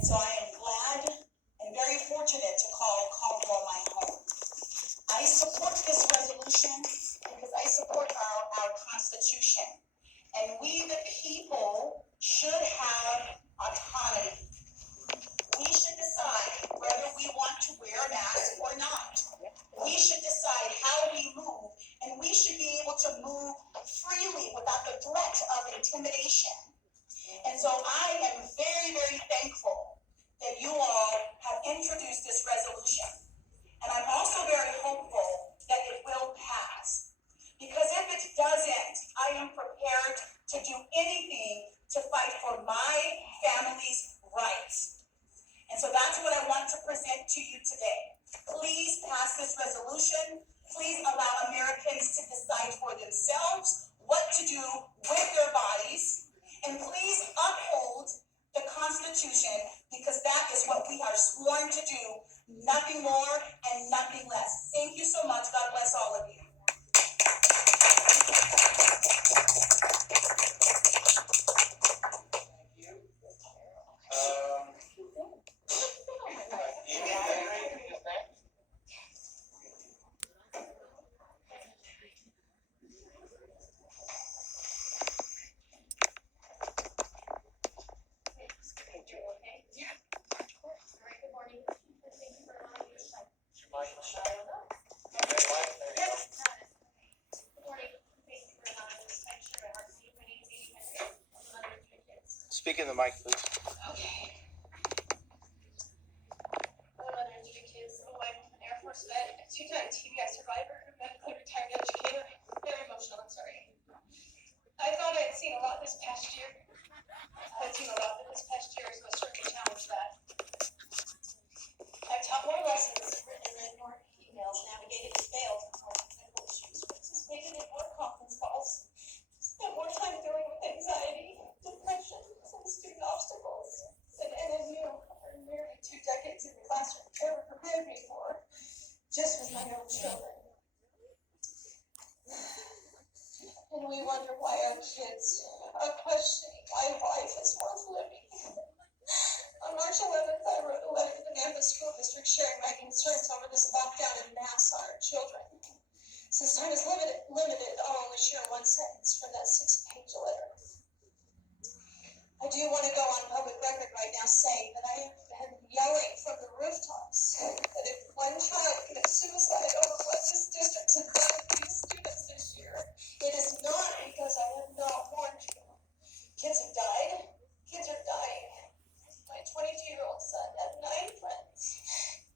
And so I am glad and very fortunate to call Caldwell my home. I support this resolution because I support our Constitution. And we, the people, should have autonomy. We should decide whether we want to wear a mask or not. We should decide how we move, and we should be able to move freely without the threat of intimidation. And so I am very, very thankful that you all have introduced this resolution. And I'm also very hopeful that it will pass. Because if it doesn't, I am prepared to do anything to fight for my family's rights. And so that's what I want to present to you today. Please pass this resolution. Please allow Americans to decide for themselves what to do with their bodies. And please uphold the Constitution, because that is what we are sworn to do. Nothing more and nothing less. Thank you so much. God bless all of you. Speak in the mic, please. Okay. I'm a mother of 3 kids, a wife, an Air Force vet, a 2-time TBI survivor, a medically retired educator. Very emotional, I'm sorry. I thought I'd seen a lot this past year. So I certainly challenge that. I've taught more lessons, written and read more emails, navigated and failed more technical issues, participated in more conference calls, spent more time dealing with anxiety, depression, and student obstacles than NMU or nearly 2 decades in the classroom ever prepared me for, just with my own children. And we wonder why our kids are questioning why life is worth living. On March 11th, I wrote a letter to the Memphis School District sharing my concerns over this lockdown en masse on our children. Since time is limited, I'll only share one sentence from that 6-page letter. I do want to go on public record right now saying that I have been yelling from the rooftops that if one child commits suicide over what this district has done to these students this year, it is not because I have not warned you. Kids have died. Kids are dying. My 22-year-old son had 9 friends.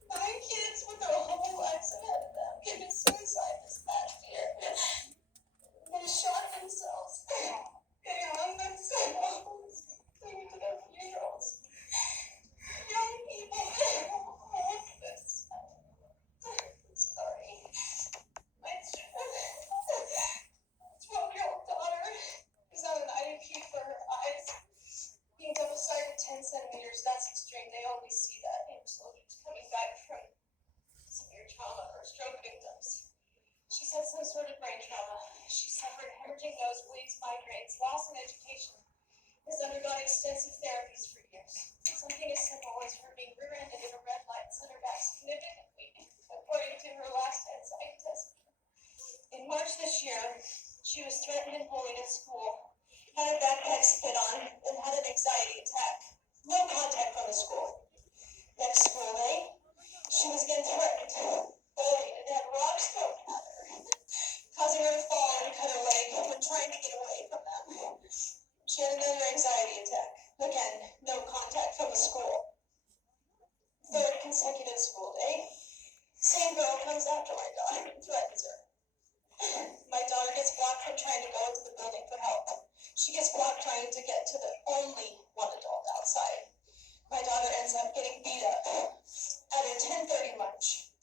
9 kids with their whole lives ahead of them committed suicide this past year. They shot themselves. They hung themselves. They went to their funerals. Young people, look at this. I'm sorry. My 12-year-old daughter is on an IEP for her eyes. Being double-sided 10 centimeters, that's extreme. They only see that in soldiers coming back from severe trauma or stroke victims. She's had some sort of brain trauma. She suffered hemorrhaging nosebleeds, migraines, loss in education, has undergone extensive therapies for years. Something as simple as her being rear-ended in a red light sent her back significantly, according to her last anxiety test. In March this year, she was threatened and bullied at school, had her backpack spit on, and had an anxiety attack. No contact from the school. Next school day, she was again threatened, bullied, and had rocks thrown at her, causing her to fall and cut her leg when trying to get away from them. She had another anxiety attack. Again, no contact from the school. 3rd consecutive school day, same girl comes after my daughter and threatens her. My daughter gets blocked from trying to go into the building for help. She gets blocked trying to get to the only one adult outside. My daughter ends up getting beat up at a 10:30 lunch.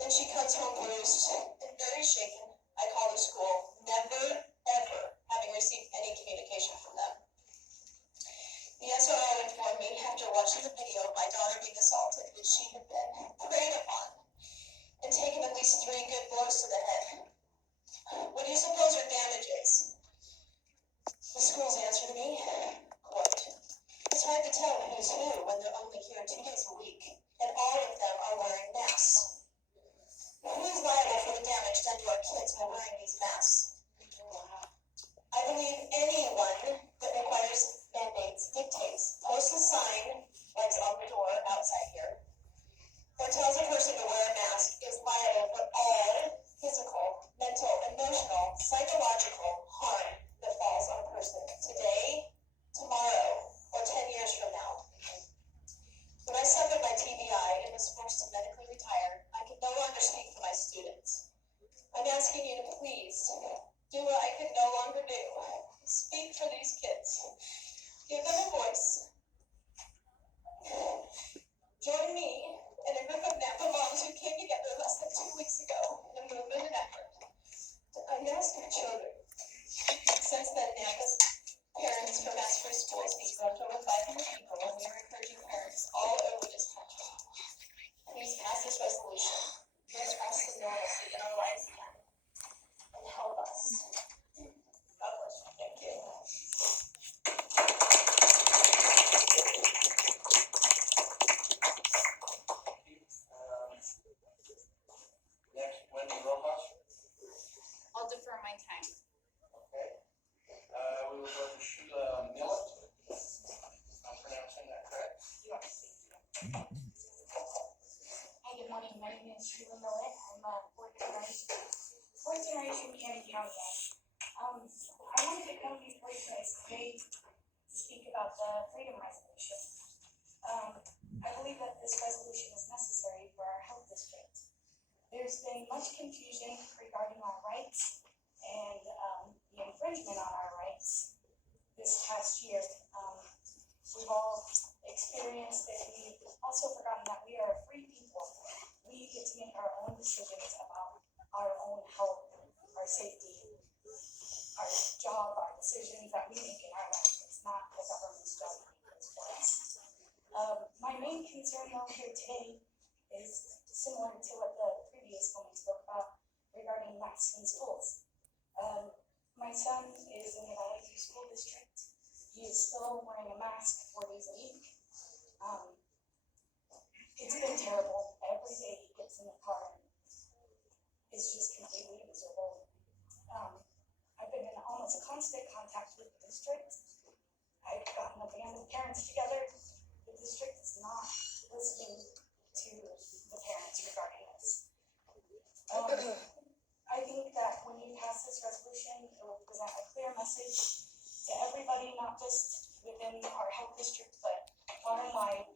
Then she comes home bruised and very shaken. I call the school, never, ever having received any communication from them. The SRO informed me after watching the video of my daughter being assaulted that she had been preyed upon and taken at least 3 good blows to the head. What do you suppose her damage is? The school's answer to me, quote, it's hard to tell who's who. week, and all of them are wearing masks. Who is liable for the damage done to our kids by wearing these masks? I believe anyone that requires mandates, dictates, posts a sign, like on the door outside here, or tells a person to wear a mask is liable for all physical, mental, emotional, psychological harm that falls on a person today, tomorrow, or 10 years from now. When I suffered my TBI and was forced to medically retire, I could no longer speak for my students. I'm asking you to please do what I can no longer do. Speak for these kids. Give them a voice. Join me and a group of NAPA moms who came together less than 2 weeks ago in a movement and effort to unmask our children. Since then, NAPA's Parents for Mask-Free Schools has grown to over 500 people, and we are encouraging parents all over this country. Please pass this resolution. Bring us to normalcy in our lives again. And help us. God bless you. Thank you. Next, Wendy Rojas. I'll defer my time. Okay. We will go to Sheila Millet. I'm pronouncing that correct. You are safe. Hi, good morning. My name is Sheila Millett. I'm a fourth generation Cannon County. I wanted to come before you guys today to speak about the Freedom Resolution. I believe that this resolution is necessary for our health district. There's been much confusion regarding our rights and the infringement on our rights this past year. We've all experienced it. We've also forgotten that we are a free people. We get to make our own decisions about our own health, our safety, our job, our decisions that we make in our life. It's not the government's job to make those for us. My main concern though here today is similar to what the previous woman spoke about regarding masks in schools. My son is in the Valley View School District. He is still wearing a mask 4 days a week. It's been terrible. Every day he gets in the car and it's just completely miserable. I've been in almost constant contact with the district. I've gotten a band of parents together. The district is not listening to the parents regarding this. I think that when you pass this resolution, it will present a clear message to everybody, not just within our health district, but far and wide,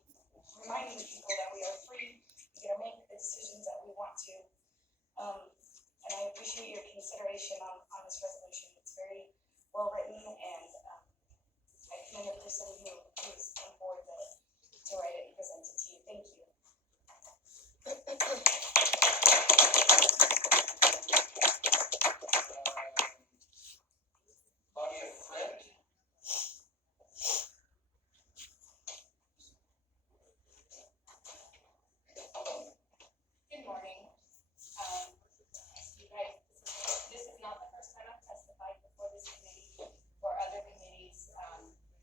reminding people that we are free to make the decisions that we want to. And I appreciate your consideration on this resolution. It's very well written, and I commend the person who's on board to write it and present it to you. Thank you. Claudia Friend. Good morning. You guys, this is not the first time I've testified before this committee or other committees,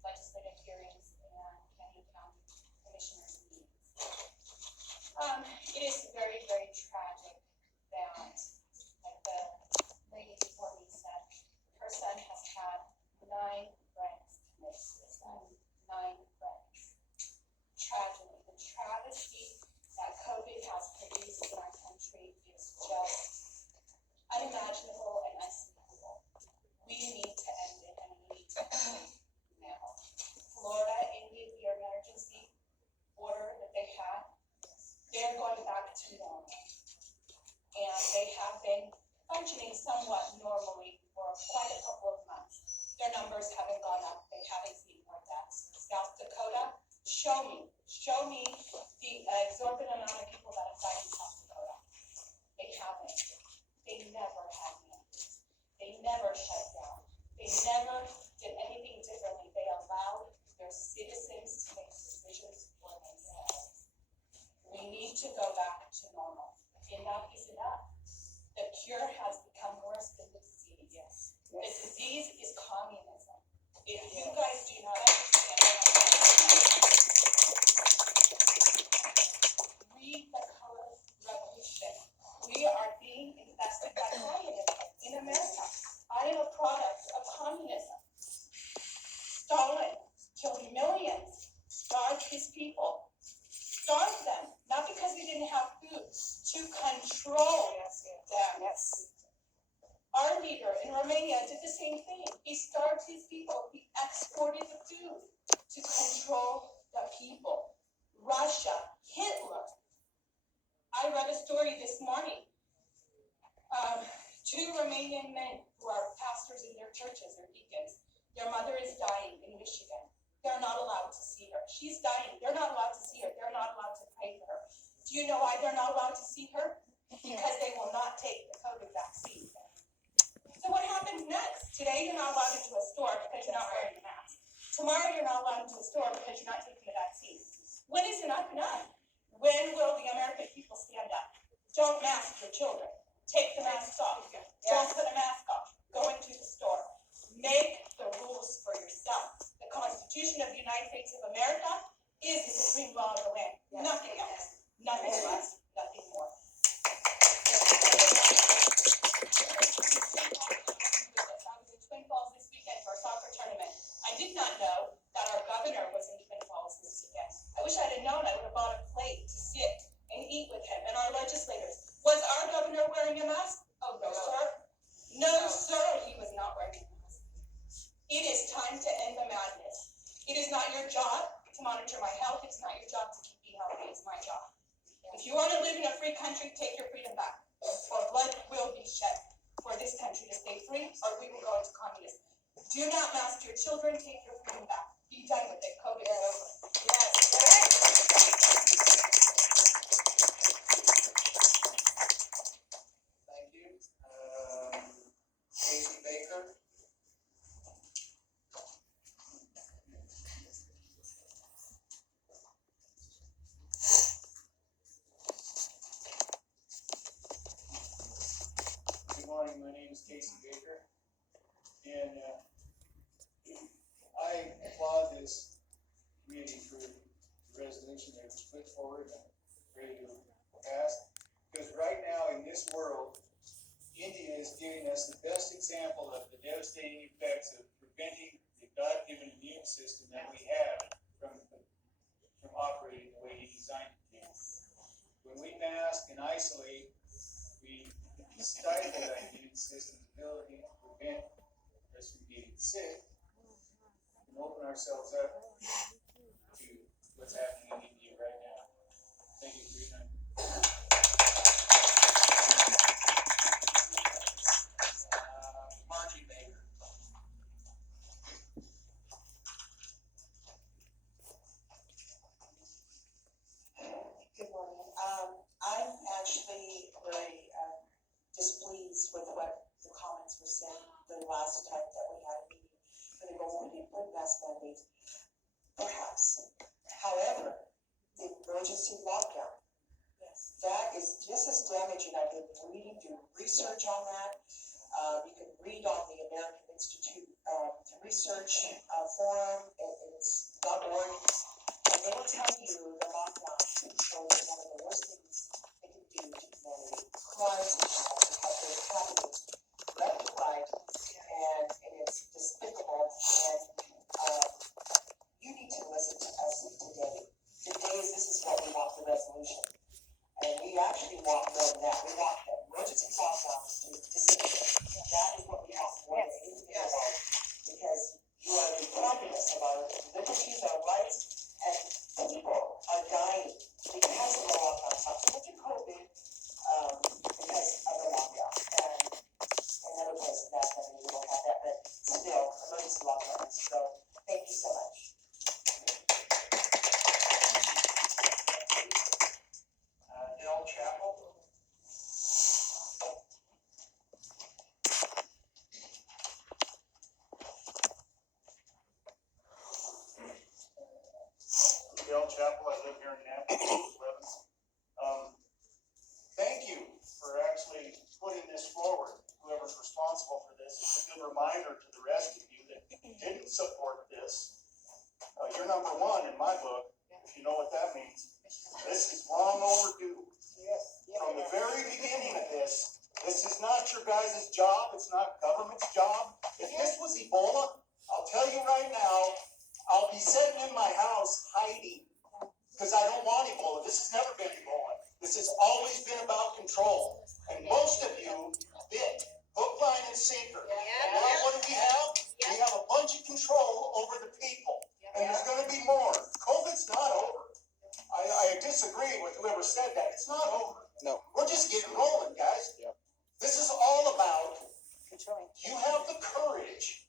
legislative hearings, and Canyon County Commissioners meetings. It is very, very tragic that, like the lady before me said, her son has had 9 friends commit suicide. 9 friends. Tragedy. The travesty that COVID has produced in our country is just unimaginable and unspeakable. We need to end it, and we need to end it now. Florida ended the emergency order that they had. They're going back to normal. And they have been functioning somewhat normally for quite a couple of months. Their numbers haven't gone up. They haven't seen more deaths. South Dakota, show me the exorbitant amount of people that have died in South Dakota. They haven't. They never had mandates. They never shut down. They never did anything differently. They allowed their citizens to make decisions for themselves. We need to go back to normal. Enough is enough. The cure has become worse than the disease. Yes. The disease is communism. If you guys do not understand what I'm people, starved them, not because we didn't have food, to control them. Our leader in Romania did the same thing. He starved his people. He exported the food to control the people. Russia, Hitler. I read a story this morning. Two Romanian men who are pastors in their churches or deacons. Their mother is dying in Michigan. They're not allowed to see her. She's dying. They're not allowed to see her. They're not allowed to pray for her. Do you know why they're not allowed to see her? Because they will not take the COVID vaccine. So what happens next? Today you're not allowed into a store because you're not wearing a mask. Tomorrow you're not allowed into a store because you're not taking the vaccine. When is enough enough? When will the American people stand up? Don't mask your children. Take the mask off. Don't put a mask on. Go into the store. Make the rules for yourself. The Constitution of the United States of America is the supreme law of the land. Nothing else. Nothing less. Nothing more. I was in Twin Falls this weekend for a soccer tournament. I did not know that our governor was in Twin Falls this weekend. I wish I had known. I would have bought a plate to sit and eat with him and our legislators. Was our governor wearing a mask? Oh, no, sir. No, sir, he was not wearing a mask. It is time to end the madness. It is not your job to monitor my health. It's not your job to keep me healthy. It's my job. If you want to live in a free country, take your freedom back, or blood will be shed for this country to stay free, or we will go into communism. Do not mask your children. Take your freedom back. Be done with it. COVID is over. Thank you. Casey Baker. Good morning, my name is Casey Baker, and I applaud this committee for the resolution that was put forward and ready to pass. Because right now in this world, India is giving us the best example of the devastating effects of preventing the God-given immune system that we have from operating the way He designed it to. When we mask and isolate, we stifle that immune system's ability to prevent us from getting sick and open ourselves up to what's happening in India right now. Thank you for your time. Margie Baker. Good morning. I'm actually very displeased with what the comments were saying the last time that we had a meeting for the government to put mask mandates. Perhaps. However, the emergency lockdown, that is just as damaging. I've been reading, doing research on that. You can read on the American Institute research forum, and it's .org. And they will tell you the lockdown is one of the worst things they can do to humanity. Crimes and they're happening left to right, and it's despicable. And you need to listen to us today. Today, this is what we want the resolution. And we actually want more than that. We want the emergency lockdowns to disappear. That is what we want more than anything in the world. Because you are depriving us of our liberties, our rights, and people are dying because of the lockdown. Not so much of COVID, because of the lockdown. And another place in that we don't have that, but still, emergency lockdowns. So, thank you so much. Del Chapel. Del Chapel, I live here in Napa, 11. Thank you for actually putting this forward. Whoever's responsible for this, it's a good reminder to the rest of you that didn't support this. You're number one in my book, if you know what that means. This is long overdue. From the very beginning of this is not your guys' job. It's not government's job. If this was Ebola, I'll tell you right now, I'll be sitting in my house hiding control. And most of you bit hook, line, and sinker. And now what do we have? We have a bunch of control over the people. And there's gonna be more. COVID's not over. I disagree with whoever said that. It's not over. No. We're just getting rolling, guys. Yep. This is all about Controlling. you have the courage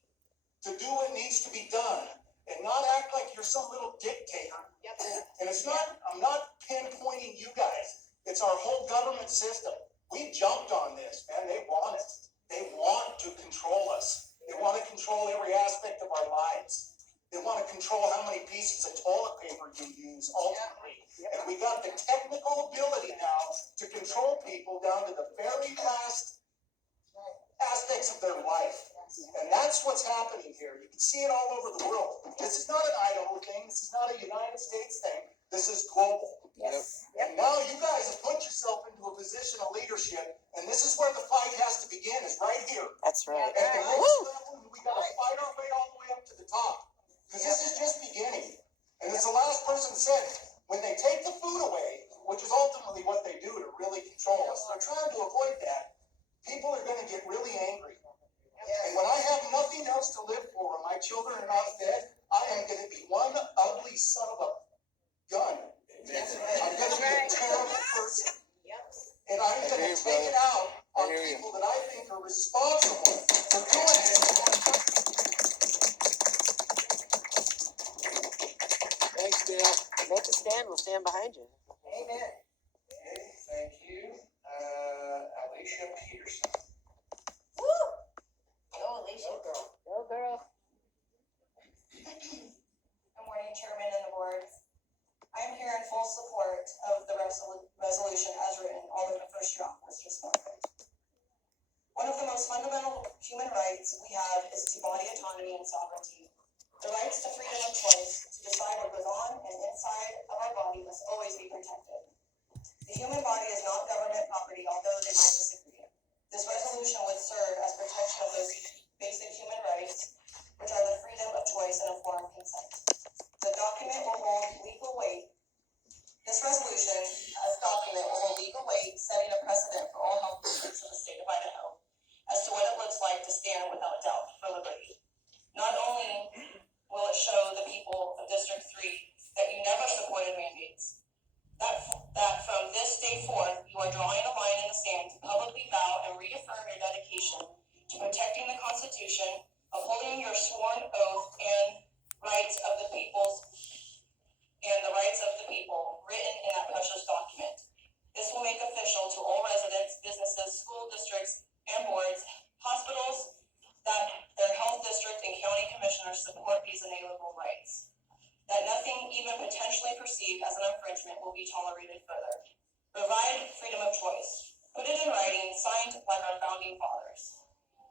to do what needs to be done and not act like you're some little dictator. And it's not, I'm not pinpointing you guys. It's our whole government system. We jumped on this, man. They want it. They want to control us. They want to control every aspect of our lives. They want to control how many pieces of toilet paper you use ultimately. And we got the technical ability now to control people down to the very last aspects of their life. And that's what's happening here. You can see it all over the world. This is not an Idaho thing. This is not a United States thing. This is global. Yes. And now you guys have put yourself into a position of leadership, and this is where the fight has to begin, is right here. That's right. At the lowest level, we gotta fight our way all the way up to the top. Because this is just beginning. And as the last person said, when they take the food away, which is ultimately what they do to really control us, they're trying to avoid that. People are gonna get really angry. And when I have nothing else to live for, and my children are not fed, I am gonna be one ugly son of a gun. I'm gonna be a terrible person. And I'm gonna take it out on people that I think are responsible for doing it. Thanks, Dale. Make a stand, we'll stand behind you. Amen. Okay, thank you. Alicia Peterson. Go, Alicia. Go, girl. Good morning, Chairman and the board. I am here in full support of the resolution as written, although the first year office just noted. One of the most fundamental human rights we have is to body autonomy and sovereignty. The rights to freedom of choice to decide what goes on and inside of our body must always be protected. The human body is not government property, although they might disagree. This resolution would serve as protection of those basic human rights, which are the freedom of choice and informed consent. The document will hold legal weight. This resolution, as document, will hold legal weight, setting a precedent for all health districts in the state of Idaho as to what it looks like to stand without doubt for liberty. Not only will it show the people of District 3 that you never supported mandates, that from this day forth, you are drawing a line in the sand to publicly vow and reaffirm your dedication to protecting the Constitution, upholding your sworn oath and rights of the peoples and the rights of the people written in that precious document. This will make official to all residents, businesses, school districts, and boards, hospitals, that their health district and county commissioners support these inalienable rights. That nothing even potentially perceived as an infringement will be tolerated further. Provide freedom of choice. Put it in writing, signed like our founding fathers.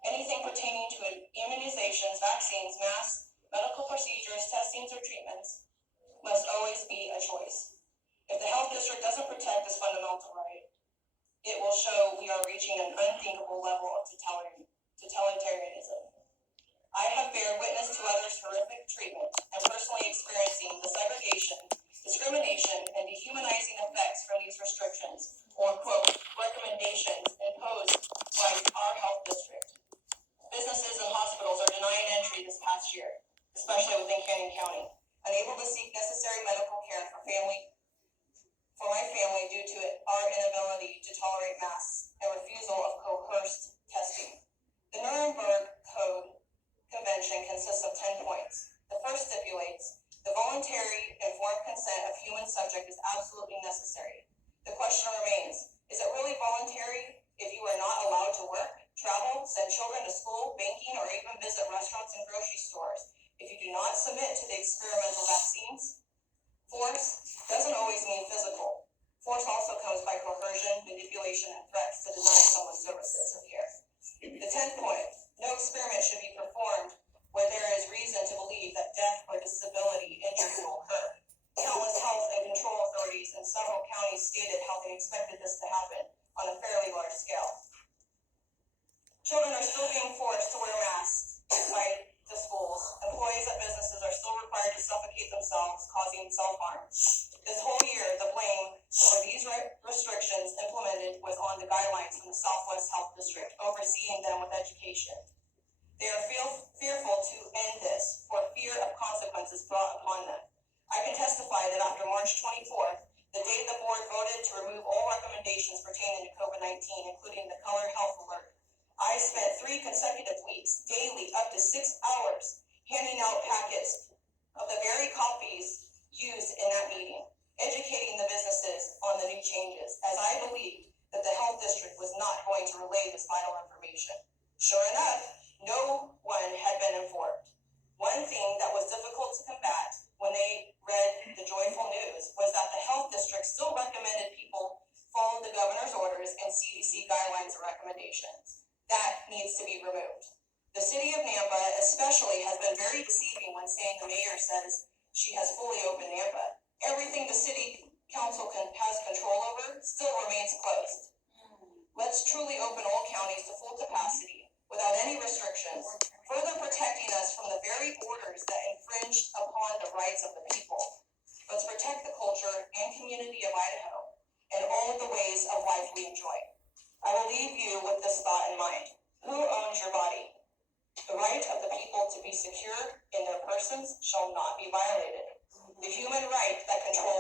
Anything pertaining to immunizations, vaccines, masks, medical procedures, testings, or treatments must always be a choice. If the health district doesn't protect this fundamental right, it will show we are reaching an unthinkable level of totalitarianism. I have bared witness to others' horrific treatment and personally experiencing the segregation, discrimination, and dehumanizing effects from these restrictions or, quote, recommendations imposed by our health district. Businesses and hospitals are denying entry this past year, especially within Canyon County, unable to seek necessary medical care for my family due to our inability to tolerate masks and refusal of coerced testing. The Nuremberg Code Convention consists of 10 points. The first stipulates the voluntary informed consent of human subject is absolutely necessary. The question remains, is it really voluntary if you are not allowed to work, travel, send children to school, banking, or even visit restaurants and grocery stores if you do not submit to the experimental vaccines? Force doesn't always mean physical. Force also comes by coercion, manipulation, and threats to deny someone services or care. The 10th point, no experiment should be performed where there is reason to believe that death or disability injury will occur. Countless health and control authorities in several counties stated how they expected this to happen on a fairly large scale. Children are still being forced to wear masks by the schools. Employees at businesses are still required to suffocate themselves, causing self-harm. This whole year, the blame for these restrictions implemented was on the upon them. I can testify that after March 24th, the day the board voted to remove all recommendations pertaining to COVID-19, including the color health alert, I spent 3 consecutive weeks, daily, up to 6 hours, handing out packets of the very copies used in that meeting, educating the businesses on the new changes, as I believed that the health district was not going to relay this vital information. Sure enough, no one had been informed. One thing that was difficult to combat when they read the joyful news was that the health district still recommended people follow the governor's orders and CDC guidelines and recommendations. That needs to be removed. The city of Nampa especially has been very deceiving when saying the mayor says she has fully opened Nampa. Everything the city council has control over still remains closed. Let's truly open all counties to full capacity without any restrictions, further protecting us from the very orders that infringed upon the rights of the people. Let's protect the culture and community of Idaho and all of the ways of life we enjoy. I will leave you with this thought in mind. Who owns your body? The right of the people to be secure in their persons shall not be violated. The human right that controls